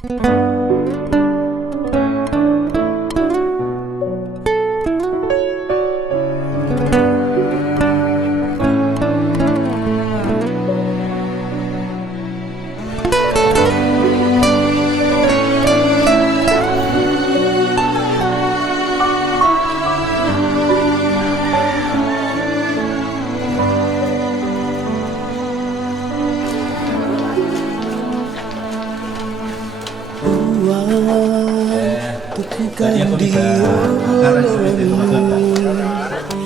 Tadinya aku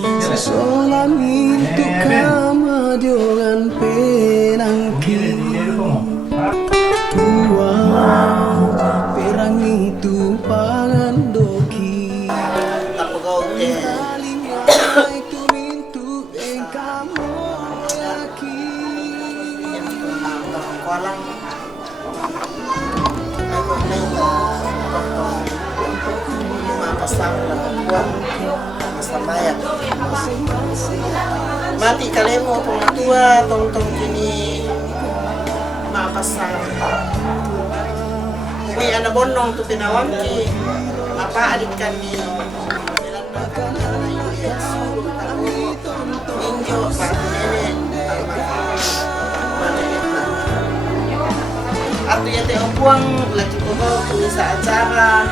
bisa solamente cama dengan penangki perang itu pangan doki itu mintu engkau laki kolang pasang na pagkuhan masambayan mati kalemo kung natua tong kini mapasang may anabonong to pinawangki mapaalit kami ninyo patinene at yate opuang lagi ko kung sa acara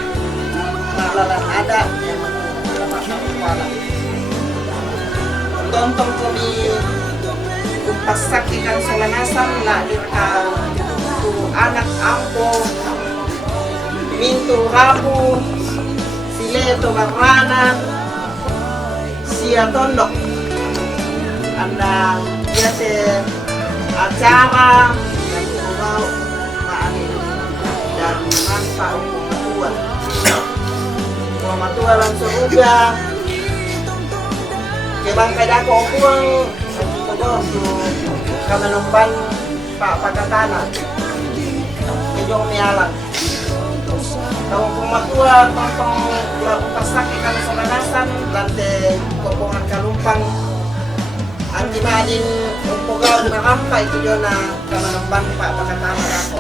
malalang ada yang kepala tontong kami kumpasak ikan solanasan lahir tu anak ampo mintu rabu sileto barana sia tondok anda biasa acara dan kurau maani dan manfaat kuat matua langsung uga kebang kada ko kuang ko kami numpan pak pakatana kejong mialang kalau kumatua tong pasak ikan solanasan lante kopongan kalumpang anti madin umpogaw marampa itu jona kami numpan pak pakatana ako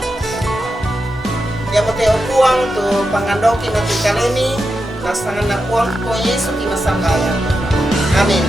dia pati okuang tu pangandoki mati kalemi lastangan na po Yesu kinasanggayan. Amin.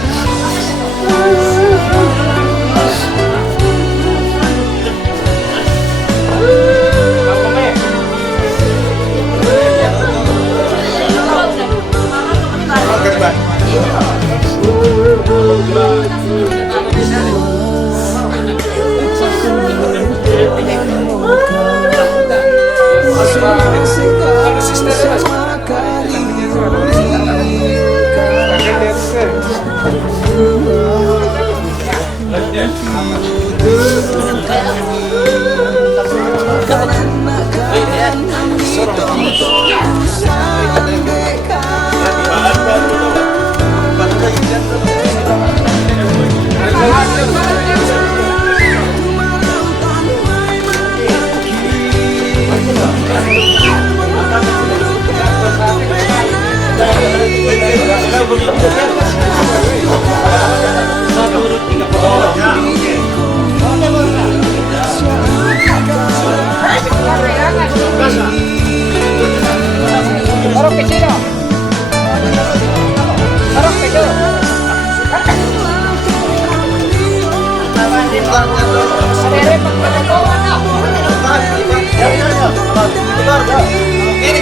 Ini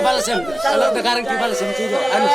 kabalsem, anak negarang kibalsem tudo. Anu.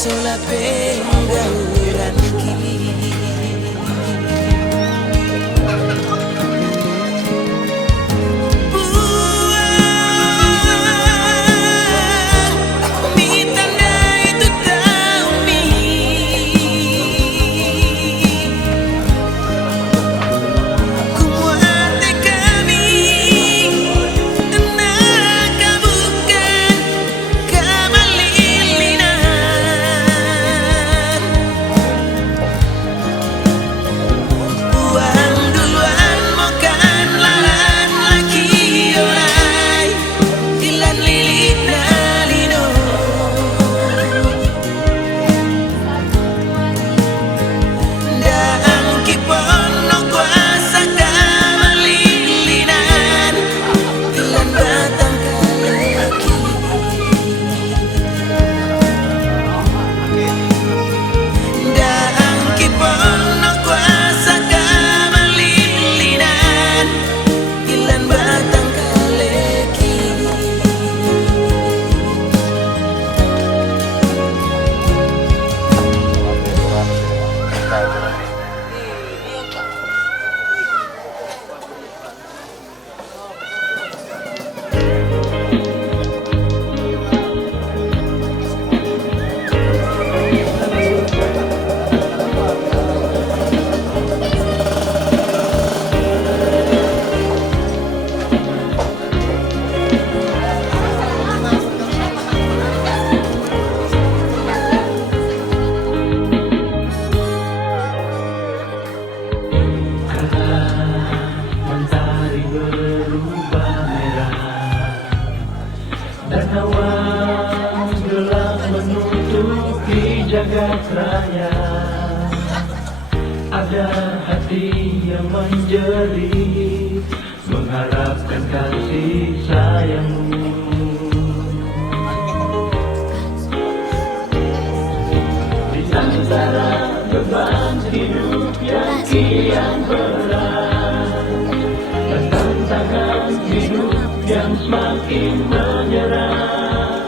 Sola penggaulanki puncak raya. Ada hati yang menjadi mengharapkan kasih sayangmu. Di antara beban hidup yang kian berat dan tantangan hidup yang semakin menyerah,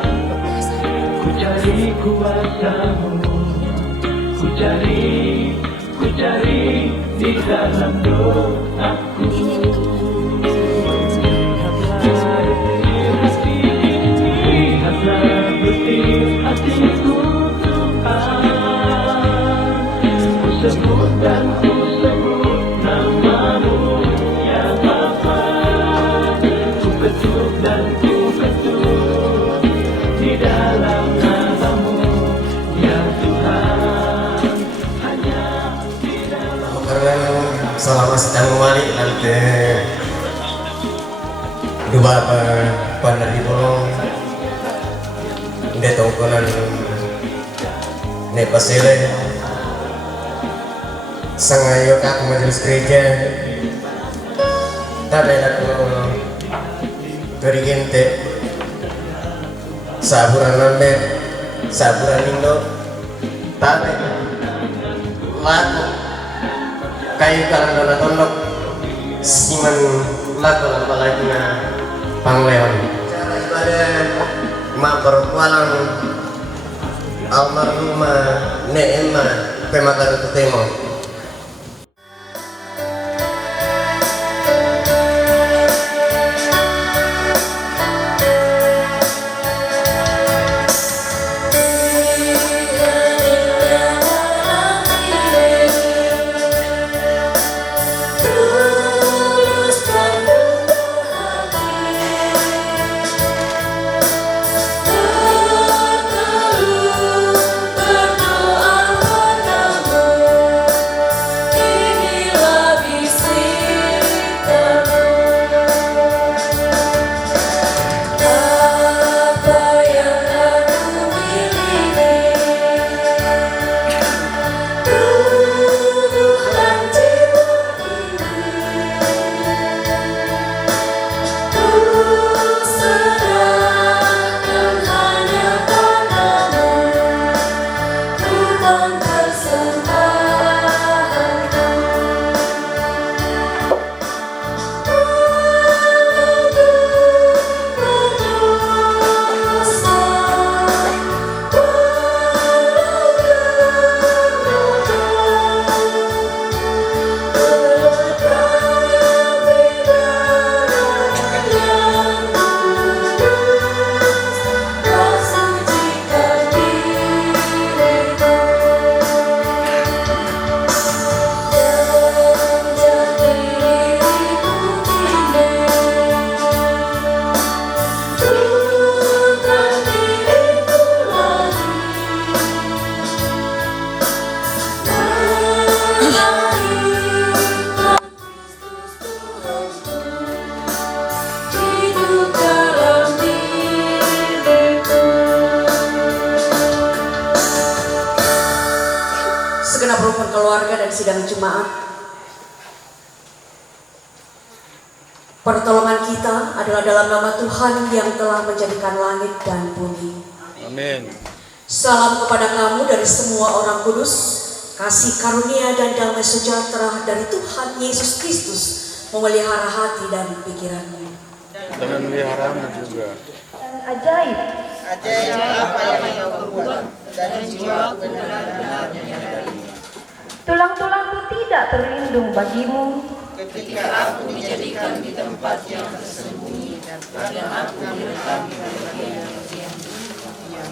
ku cari kuasamu, ku cari di dalam doaku. Lihatlah detik hatiku Tuhan, ku sebut dan ku sebut namamu ya Bapa, ku ketuk dan ku ketuk di dalam namamu ya Tuhan, hanya di dalam. Selama sedang malik nanti dua pada di bolong dia tongkonan ne pasile sangayo kak majelis gereja tadi aku berigente saburan nambe saburan indo tadi laku kayu karang dona tondok siman laku apalagi na pangleon cara ibadah maperkualang almarhumah Neema Pemakaran Tutemo. Segenap rukun keluarga dan sidang jemaat, pertolongan kita adalah dalam nama Tuhan yang telah menjadikan langit dan bumi. Amin. Salam kepada kamu dari semua orang kudus, kasih karunia dan damai sejahtera dari Tuhan Yesus Kristus memelihara hati dan pikiranmu. Dan memeliharamu juga. Ajaib apa yang kau buat dan menjual benar-benarnya dari tulang-tulangku tidak terlindung bagimu ketika aku dijadikan di tempat yang tersembunyi dan aku direkam di bagian yang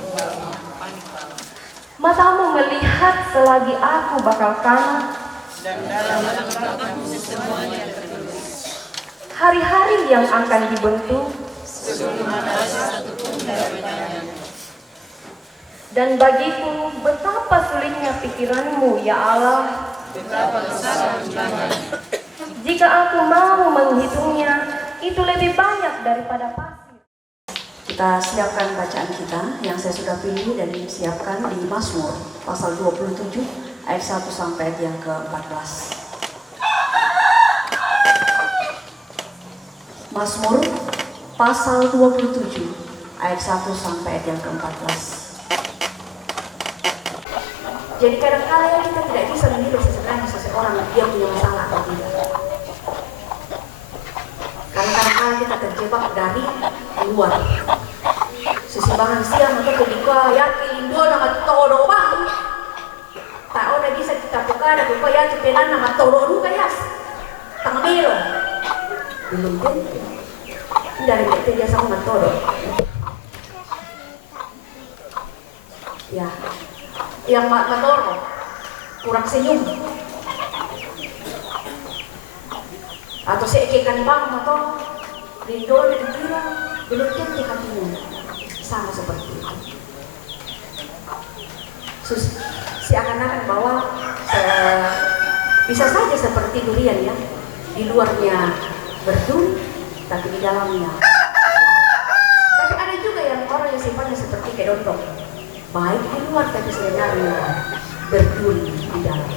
matamu melihat selagi aku bakal kalah dan dalam langkahmu semuanya tertulis hari-hari yang akan dibentuk sebelum ada satupun daripadanya. Dan bagiku betapa sulitnya pikiranmu ya Allah, Betapa besar jumlahnya. jika aku mau menghitungnya itu lebih banyak daripada pasir. Kita siapkan bacaan kita yang saya sudah pilih dan siapkan di Mazmur pasal 27 ayat 1 sampai ayat yang ke-14. Mazmur pasal 27 ayat 1 sampai ayat yang ke-14. Jadi kadang-kadang kita tidak bisa menilai seseorang dia punya masalah atau tidak. Karena kadang-kadang kita terjebak dari luar. Sesimbangan siang atau ketika yakin Indo nama todo bang. Tak ada bisa kita buka ada buka ya cepenan nama todo lu kayas. Tang melo. Belum tentu. Dari kerja sama todo. Ya. Yang matoro kurang senyum. Atau seekekan bang motor rindu dikira belum tentu hatimu sama seperti itu. Seakan-akan bahwa bisa saja seperti durian ya, di luarnya berduri tapi di dalamnya. Tapi ada juga yang orang yang sifatnya seperti kedondong, baik di luar tapi sebenarnya berduri di dalam.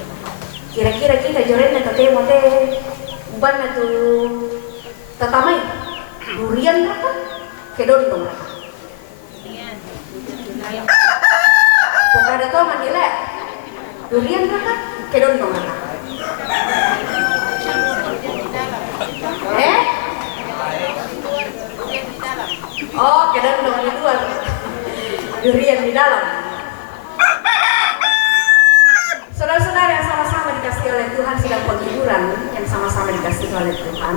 Kira-kira kita jorennya ketemu teh ban itu tatamai durian apa kedondong apa pokoknya tuh manile durian apa kedondong apa oh kedondong di luar durian di dalam. Saudara-saudara yang sama-sama dikasih oleh Tuhan, sedang penghiburan yang sama-sama dikasih oleh Tuhan.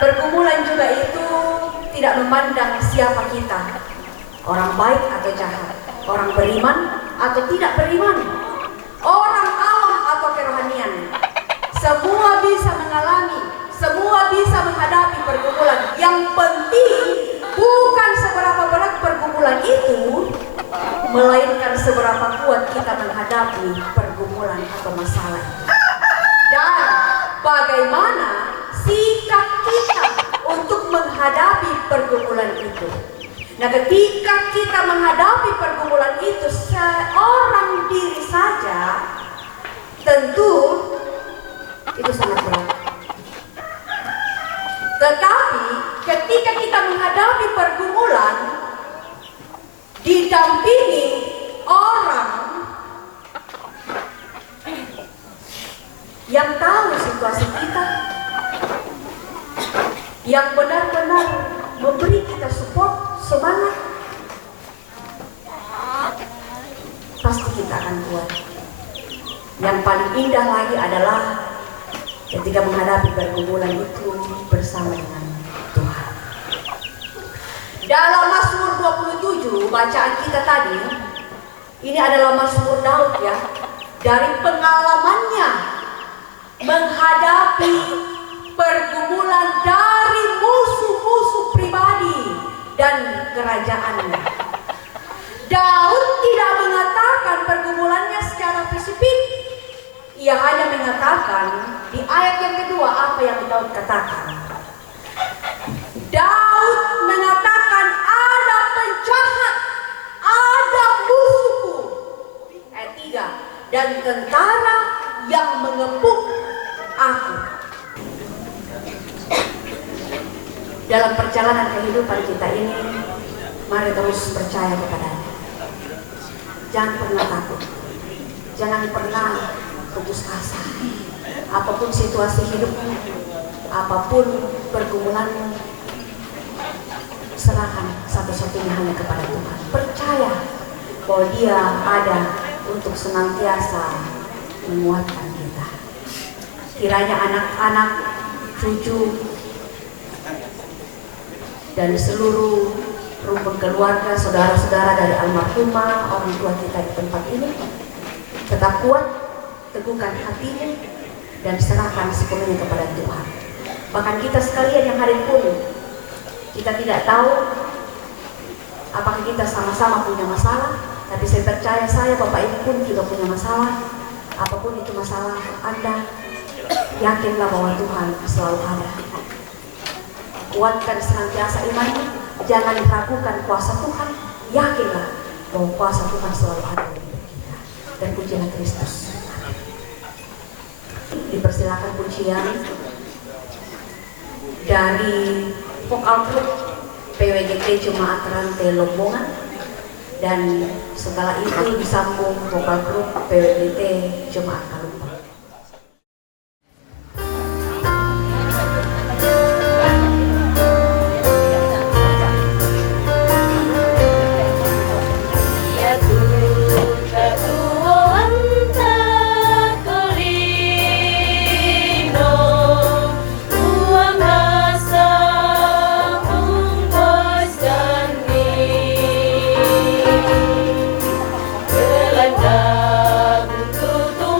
Pergumulan juga itu tidak memandang siapa kita, orang baik atau jahat, orang beriman atau tidak beriman, orang awam atau kerohanian. Semua bisa mengalami, semua bisa menghadapi pergumulan. Yang penting bukan seberapa berat pergumulan itu, melainkan seberapa kuat kita menghadapi pergumulan atau masalah dan bagaimana sikap kita untuk menghadapi pergumulan itu. Nah, ketika kita menghadapi pergumulan itu seorang diri saja, tentu itu sangat berat. Tetapi ketika kita menghadapi pergumulan didampingi orang yang tahu situasi kita, yang benar-benar memberi kita support, semangat, pasti kita akan kuat. Yang paling indah lagi adalah ketika menghadapi pergumulan itu bersama dengan Tuhan. Dalam Mazmur 27 bacaan kita tadi, ini adalah Mazmur Daud ya, dari pengalamannya menghadapi pergumulan dari musuh-musuh pribadi dan kerajaannya. Daud tidak mengatakan pergumulannya secara spesifik. Ia hanya mengatakan di ayat yang kedua apa yang Daud katakan. Daud mengatakan ada penjahat, ada musuhku. Ayat 3, dan tentara yang mengepung aku. Dalam perjalanan kehidupan kita ini, mari terus percaya kepadanya. Jangan pernah takut, jangan pernah putus asa. Apapun situasi hidupmu, apapun pergumulanmu, serahkan satu-satunya hanya kepada Tuhan. Percaya bahwa Dia ada untuk senantiasa menguatkan kita. Kiranya anak-anak, cucu, dan seluruh rumpun keluarga, saudara-saudara dari almarhumah, orang tua kita di tempat ini tetap kuat, teguhkan hatinya, dan serahkan sepenuhnya kepada Tuhan. Bahkan kita sekalian yang hadir pun, kita tidak tahu apakah kita sama-sama punya masalah, tapi saya percaya Bapak Ibu pun juga punya masalah. Apapun itu masalah Anda, yakinlah bahwa Tuhan selalu ada. Kuatkan senantiasa imanmu, Jangan ragukan kuasa Tuhan, yakinlah bahwa kuasa Tuhan selalu ada di hidup kita. Dan pujilah Kristus. Dipersilakan pujian dari vokal grup PWGT Jemaat Rantai Lombongan, dan setelah itu disambung vokal grup PWGT Jemaat Kalumpang. Gelandang tutu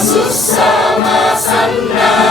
susah sama sanda